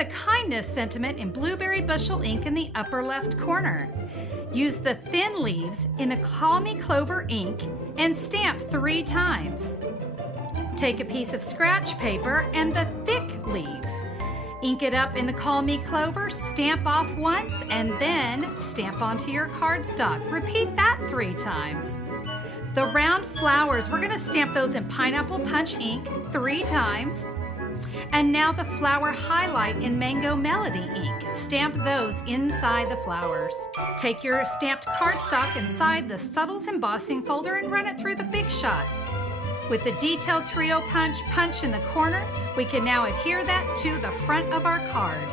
the kindness sentiment in Blueberry Bushel ink in the upper left corner. Use the thin leaves in the Call Me Clover ink and stamp 3 times. Take a piece of scratch paper and the thick leaves. Ink it up in the Call Me Clover, stamp off once, and then stamp onto your cardstock. Repeat that 3 times. The round flowers, we're going to stamp those in Pineapple Punch ink 3 times. And now the flower highlight in Mango Melody ink. Stamp those inside the flowers. Take your stamped cardstock inside the Subtles embossing folder and run it through the Big Shot. With the detailed trio punch in the corner, we can now adhere that to the front of our card.